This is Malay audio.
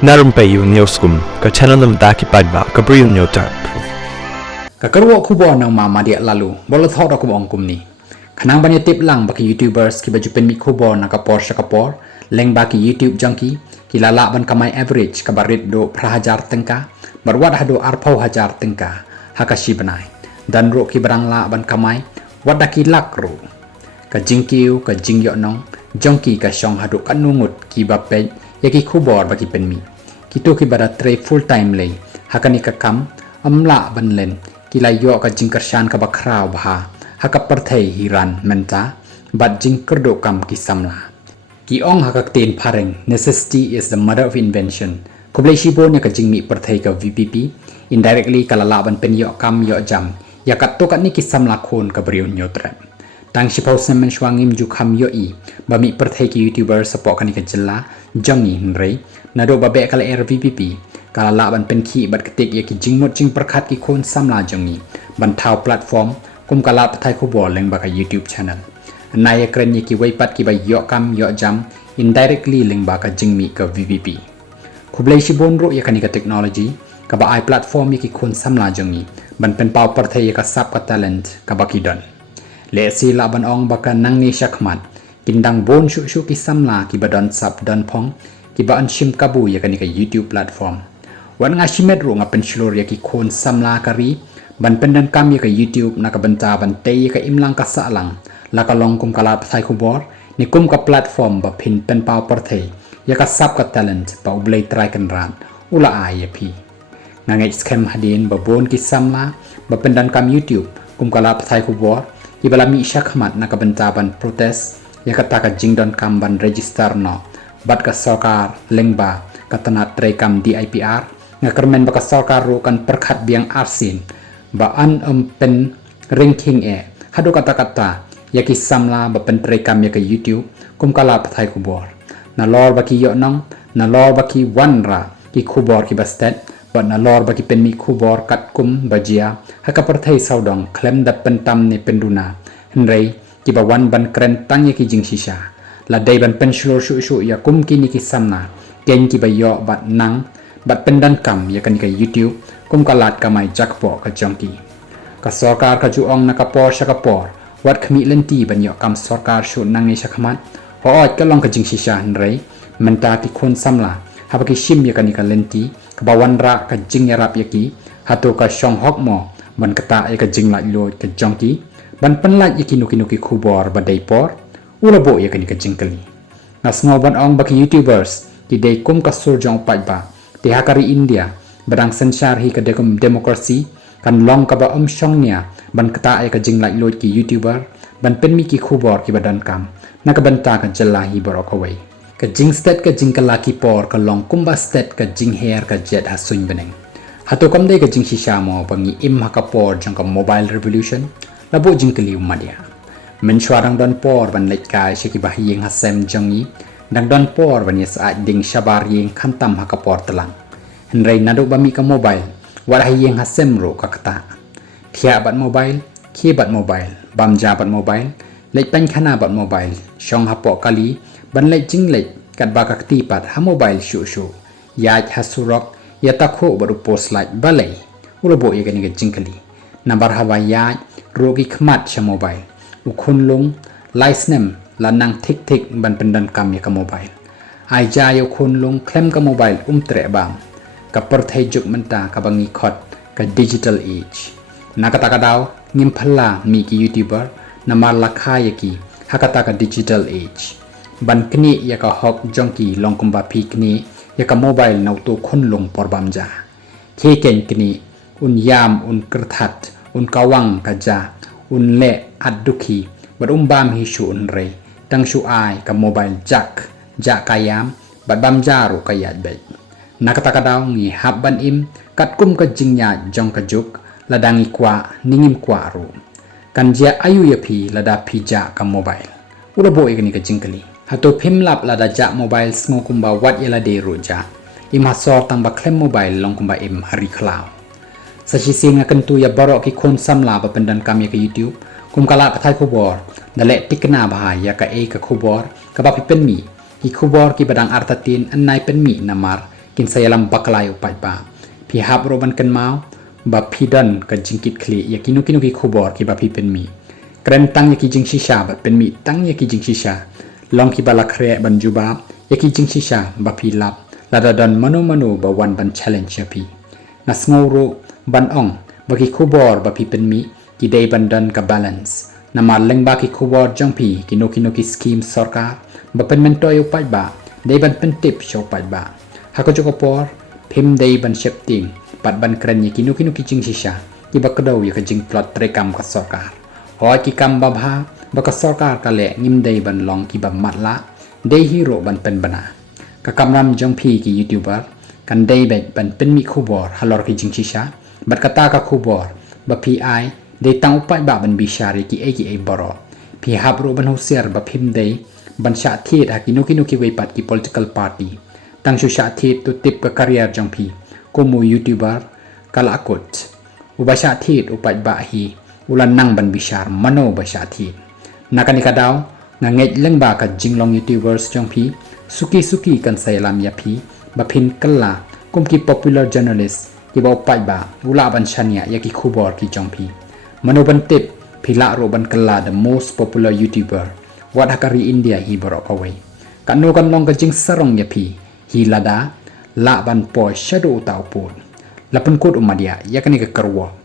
Na Rympei U ke channel nabynta paidbah ke Bri U Hynñiewtrep. Kakarwo kubo nang mama dia lalu bola thok aku ongkum ni. Kanang banyak tip lang bagi YouTubers ki baju pen mi kubo nak kapor Lyngba ki YouTube junkie ki lala ban kamai average ka barit do prahajar tengka barwat hado arpau hajar tengka hakashi benai dan ro ki barang la ban kamai wadaki lak ro ka jingkiu ka jingyok nong junkie ka shong hado kanungut ki bapej yaki kubor bagi pen mi kitu ki bara Trei full time lay hakani ka kam amla ban len kilai yo ka jing Kyrshan ka bakrau bha hakap perthei hiran menta bat jing kerdo kam ki samla ki ong hakak ten pareng necessity is the mother of invention Khublei Shibun ya ka jing mi perthei ka VPP indirectly ka lala ban pen yo kam yo jam ya kat to kat ni ki samla khon ka Bri U Hynñiewtrep tang shipau semen shwangim ju kham yo I ba mi perthei ki YouTuber support kani ka jella jongi Trei nado babe kala VPP kala la ban pen ki bat ketik ya ki jingmot jing perkhat ki khon samla jongi ban thau platform kum kala pathai ko bol Lyngba ka YouTube channel naya kren ya ki weipat ki ba yo kam yo jam indirectly Lyngba ka jingmi ka VPP Khublei Shibun ro ya kani ka technology ka ba ai platform ya ki khon samla jongi ban pen pau perthai ya ka sap ka talent ka ba ki don le si la ban ong ba ka nang ni shakmat kindang bon shu ki samla ki ba don sap don phong ki ba an shim kabu ya kani ka YouTube platform wan nga shimet ro nga pen shlor ya ki khon samla kari ban pendan kam ya ka YouTube na ka banta ban te ya ka imlang ka salang la ka long kum kala phai khu bor ni kum ka platform ba phin pen pau perthei ya ka sap ka talent ba ublei trai kan ran ula iaphi nga ngai scam hadin ba bon ki samla ba pendan kam YouTube kum kala phai khu bor ibala mi shakmat na ka banta ban protest ya ka ta ka jingdon kam ban register no bat ka Sorkar Lyngba ka tanat Trei kam DIPR nga kermen ba ka Sorkar ro kan perkhat biang arsin ba an pen ranking hado kata yaki samla ba pen Trei kam ya ka YouTube kum kala pathai kubor na lor ba ki yo nong na lor ba ki wanra ki kubor ki bastet ba na lor ba ki pen mi kubor kat kum bajia haka perthai saudong klem da pen tam ni penduna Trei ki ba wan ban kren tang ya ki jing shisha la dai ban pen shlor shu ya kum ki ni ki samna ken ki ba yo bat nang bat pendan kam ya kan ka YouTube kum kalat kamai Jakor ka jongki ka Sorkar ka juong na kapor shakapor wat khmi lenti ban yo kam Sorkar shu nang ni shakhamat ho ot ka long ka jing shisha Trei menta ki khon samla haba ki shim ya kan ka lenti ka bawanra ka jing yarap yaki hato ka shong hok mo ban kata ya ka jing la lo ka jongki ban penlat yaki nuki khubor ba dai por ulabo ya kan ka jingkali nas ngoban ong baki YouTubers ki dai kum ka surjong paidbah ti hakari India badang sensar hi ka dekum demokrasi kan long ka ba shongnya ban kata ay ka jinglai lot ki YouTuber ban penmi ki khubor ki badan kam na ka banta ka jalahi borok away ka jing state ka jingkala ki por ka long kumba state ka jing hair ka jet hasuin beneng hato kam dai ka jing shisha mo bangi im hakapor jang ka mobile revolution labo jingkali umadia menshwarang don por ban lek kai shiki bahiyeng hasem jangi dang don por ban yasa ding shabar yeng khantam hakapor telang Trei nado bami ka mobile warahi yeng hasem ro ka kata thia bat mobile khi bat mobile bamja bat mobile lek pan khana bat mobile shong hapo kali ban lek jing lek kat ba ka ti pat ha mobile shu ya hasurok ya takho baru post like balai ulobo ye gani ga jingkali nabar hawa ya rogi khmat sha mobile ukhun lung license lanang tik ban pendan kam ya ka mobile ai ja yo khun lung klem ka mobile tre bang ka perthai juk menta ka bangi khot ka digital age nakata ka daw ngim phalla mi ki YouTuber namar lakha yaki hakata ka digital age ban kni ya ka hok jongki longkumba phi kni ya ka mobile nau to khun lung porbam ja ke ken kni un yam un kirthat un kawang ka ja un le adduki barum bam hi shu un Trei tang shu ai ka mobile jak ja kayam bat bam jaru kayat bet nakata daw ngi habban im kat kum ka jingnya jong ka juk ladangi kwa ningim kwa ru kan jia ayu yapi lada pija ka mobile ulabo igni ka jingkali hato phimlap lada ja mobile smo kumba wat yala de ru ja im hasor tang ba klem mobile long kumba im hari khlaw sashi singa kentu ya baroh ki khon samla ba pendan kam ya ka YouTube kum kala pathai khubor dale tikna ba ya ka ka khubor ka ba pen mi ki khubor ki badang artatin annai pen mi namar kin sayalam baklayo paidbah pi hap roban kan mau ba pidan ka jingkit kli ya kinu ki khubor ki ba pi penmi kren tang ya ki jing shisha ba penmi tang ya ki jing shisha long ki bala khre ban juba ya ki jing shisha ba pi lap lada dan mano ba wan ban challenge ya pi na sngouro ban ong ba ki khubor ba pi penmi ki dei ban dan ka balance na ma Lyngba ki khubor jong pi kinu ki scheme Sorkar ba pen mento yo paidbah dei ban pen tip show paidbah hako jokopor phim dei ban shepting pat ban kren ye kinu ki jing shisha ki ba kdo ye ka jing plot Trei kam ka Sorkar hoi ki kam ba bha ba ka Sorkar ka le ngim dei ban long ki ba matla dei hero ban pen bana ka kamram jong pi ki youtuber kan dei ban pen mi khubor halor ki jing shisha bat kata ka khubor ba pi ai dei tang upai ba ban bishari ki e baroh pi habro ban hosier ba phim dei ban sha thiet ha kinu ki weipat ki political party tang shu sha thiet tu tip ka career jong pi komu youtuber kala akut uba sha thiet upai ba hi ulan nang ban bishar mano ba sha thiet nakani ka daw na ngej Lyngba ka jinglong youtubers jong pi suki kan sailam iaphi ba phin kala kum ki popular journalist ki ba upai ba ula ban shania ya ki khubor ki jong pi mano ban tip phila ro ban kala the most popular youtuber wat hakari India hi baroh kawai kan no kan long ka jing sarong iaphi hi lada la ban po shadow tau pun lapun kod umadia yakani ka karwa